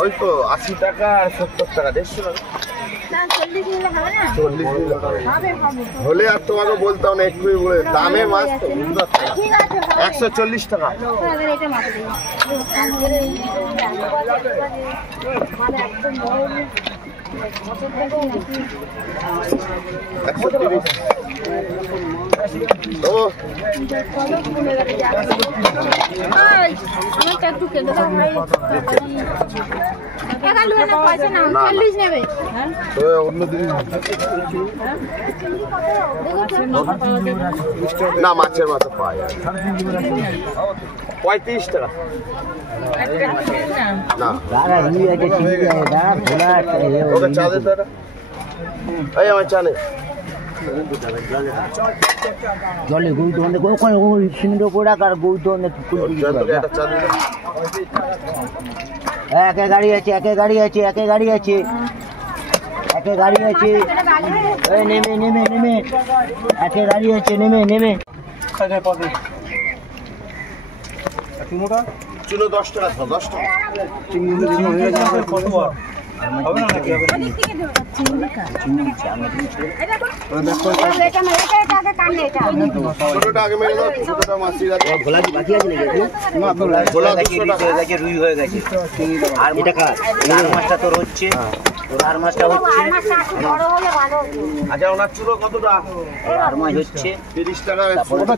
ওই তো 80 টাকা আর 70 টাকা 150 টাকা। 40 হলে আর তোমাকে বলতাম না, একটু বলে দামে মাছ তো 140 টাকা। না মাছের মাথা পাওয়া যায় 35 টাকা। না ওকে চা দে দাদা, এই আমার চা নে। জলে গৌত সিমেন্ট পোড়াক আর গৌত একে গাড়ি আছে, একে গাড়ি আছে, একে গাড়ি আছে, একে গাড়ি আছে, নেমে নেমে নেমে একে গাড়ি আছে, নেমে নেমে। চুনো 10 টাকা, 10 টাকা। মাছটা তোর হচ্ছে, আর মাছটা হচ্ছে। আচ্ছা ওনার চুনো কতটা? আর মাছ হচ্ছে 30 টাকা।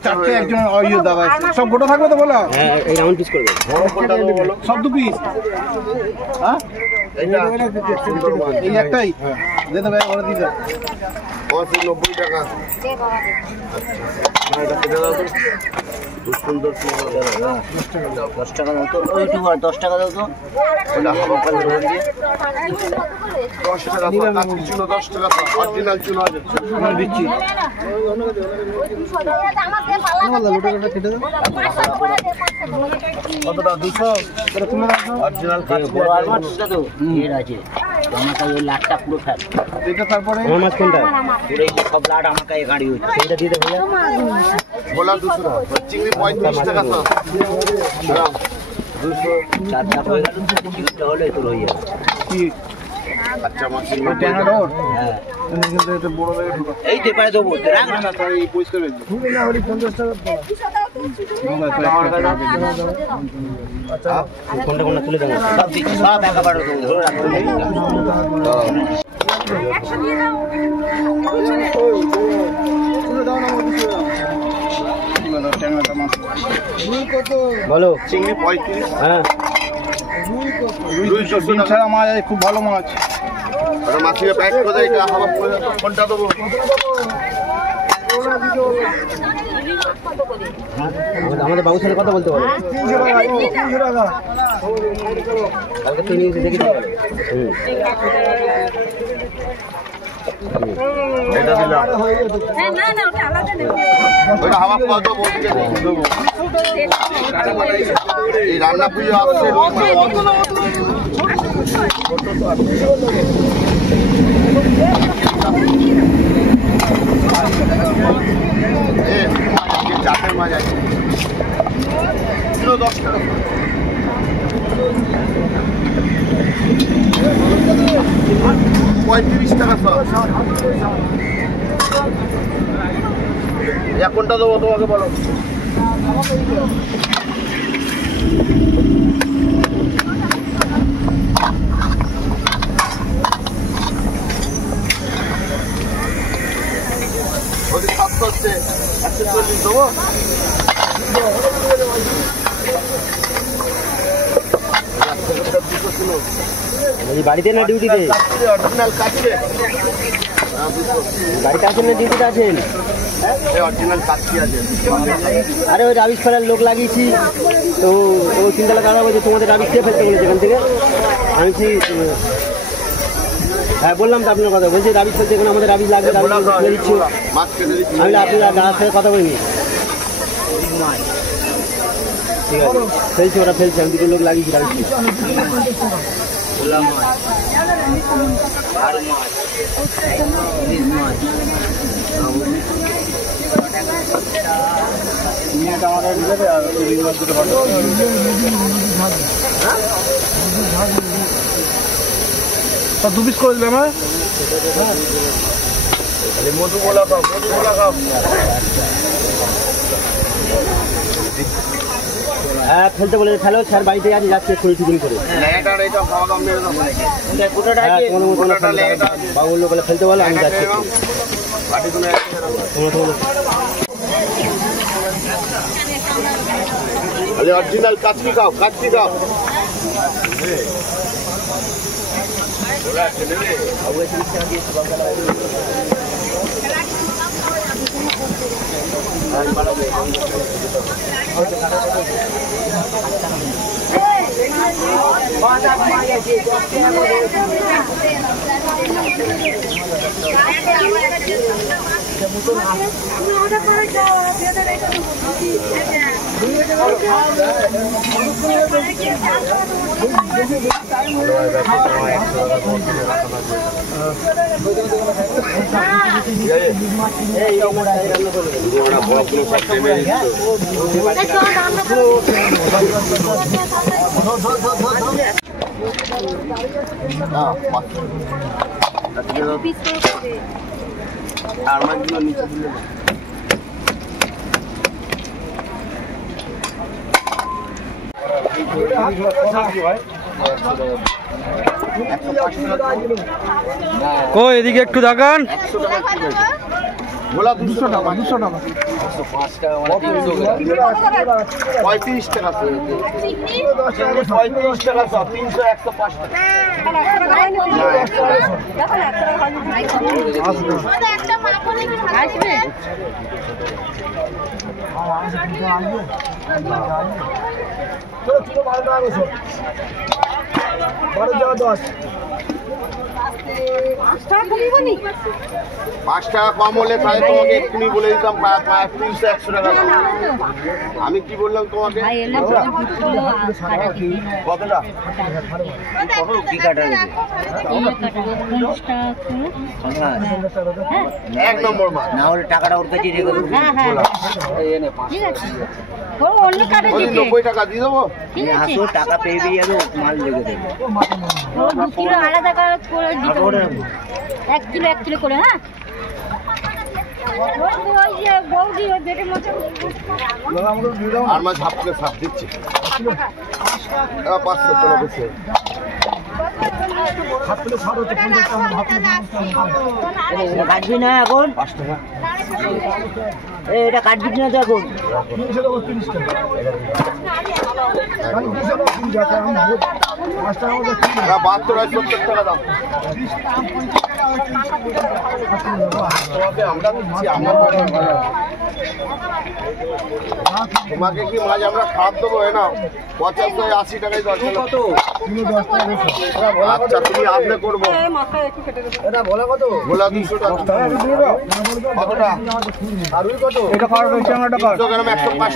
চারটে একজন সব গোটা থাকবে তো বলো? হ্যাঁ, এই রাউন্ড পিস করবে সব 2 পিস। হ্যাঁ এই একটাই দে দেবে, ওরা দিয়ে দাও। 90 টাকা। সুন্দর 10 টাকা দাও তো, ওইটুকু 10 টাকা দাও তো। 10 টাকা চুনো, 10 টাকা অরিজিনাল চুনো আছে দিচ্ছি। কতটা? 200 অরিজিনাল বড় আর মাছটা তো এর আছে আমাকে, ওই লাটটা পুরো ফ্যাট। এটা তারপরে আমার মাছ কোনটা? পুরো এই সব লাট আমাকে গাড়ি হচ্ছে, সেইটা দিয়ে দেবো। ভোলা 200 টাকা, চিংড়ি 35 টাকা তো 200 চার চাপ হয়ে গেল, কিছুটা হলে তোর হয়ে যাবে। কি আচ্ছা মাছ ট্যাংরা রোড? হ্যাঁ কিন্তু এটা বড় ব্যাগে ঢোকা। এই যে পারে দেবো রাখ না না, তাই পরিষ্কার হয়ে যাবে। 50 টাকা। আচ্ছা কোনটা কোনটা তুলে দেবো, সব দিচ্ছি, সব একেবারে দেবো, ধরে রাখবো। বলো চিংড়ি 35। হ্যাঁ রুই ছাড়া মাছ আছে, খুব ভালো মাছ। ওটা মাছিকে প্যাক করে এটা হাওয়া কোনটা দেবো? আমাদের বাবুর সাথে কথা বলতে পারো। 300 টাকা। কালকে 3 ইঞ্চি দেখি এটা দিলাম। না না ওটা আলাদা নেব। ওটা হাওয়া পাওয়া তো বলতে দেবো। এই রান্না পুজো আসছে। চাপের মাছ আছে 10 টাকা। 35 টাকা সব। কোনটা দেবো তোমাকে বলো? ওদের 700 হচ্ছে 140 দেবো। বাড়িতে না ডিউটিতে? অরিজিনাল কাছে বাড়িতে আছেন না ডিউটিতে আছেন? অরিজিনাল কাছে আছে। আরে ওই রাবিশ ফেলার লোক লাগিয়েছি তো, ও চিন্তা করা বলছে তোমাদের রাবিশ খেয়ে ফেলতে বলেছে এখান থেকে। আমি কি হ্যাঁ বললাম তো আপনার কথা, বলছি রাবিশ ফেলতে, এখন আমাদের রাবিশ লাগবে, রাবিশ ফেলে দিচ্ছি। আমি আপনি গাছ থেকে কথা বলিনি, ঠিক আছে ফেলছি, ওরা ফেলছে, আমি দুটো লোক লাগিয়েছি রাবিশ। তা 2 পিস করে দিলাম। মধু গোলা খাও, মধু গোলা খাও। হ্যাঁ ফেলতে বলে ফেলো, স্যার বাড়িতে আজ যাচ্ছে ছুরি টিফিন করে। লেটার এটা খাওয়া দাম মেরে দাও। গোটাটা কি গোটাটা লেটা বাবুল বলে ফেলতে বলে আমি যাচ্ছি। বাটি গুলো আরে অরিজিনাল কাচকি খাও, কাচকি খাও। আর মাছগুলো নিচে দিলে কই এদিকে একটু দেখান। 100 টাকা গোলা 200 টাকা, 200 টাকা, 5 টাকা মানে 300 গ্রাম, 35 টাকা, 35 টাকা, 300 105 টাকা। পাঁচ টাকা কম হলে তাহলে তোমাকে এক্ষুনি বলে দিতাম 300 টাকা দাও। আমি কি বললাম তোমাকে? কতটা? এক নম্বর মাছ না হলে টাকাটা ওর কাছে রেখে দেবো। 90 টাকা দিয়ে দেবো। আসো টাকা পেয়ে দিয়ে যাবে, মাল রেখে দেবো। 2 কিলো আলাদা করে দিতে হবে। 1 কিলো করে, হ্যাঁ। ওই যে বৌদি ওই বেটের মতো আর মাছ হাফ করে সাপ দিচ্ছি 500 চলো বেশি কাটবি না এখন? 5 টাকা এটা কাটবি না তো এখন? বাহাত্তর 70 টাকা দাম। আমরা দিচ্ছি, তোমাকে কি মাছ আমরা খারাপ দেবো? না 75 80 টাকায় 10 কিলো। আচ্ছা তুমি আপনি করবো ভোলা 200 টাকা। কতটা? 300 গ্রাম 105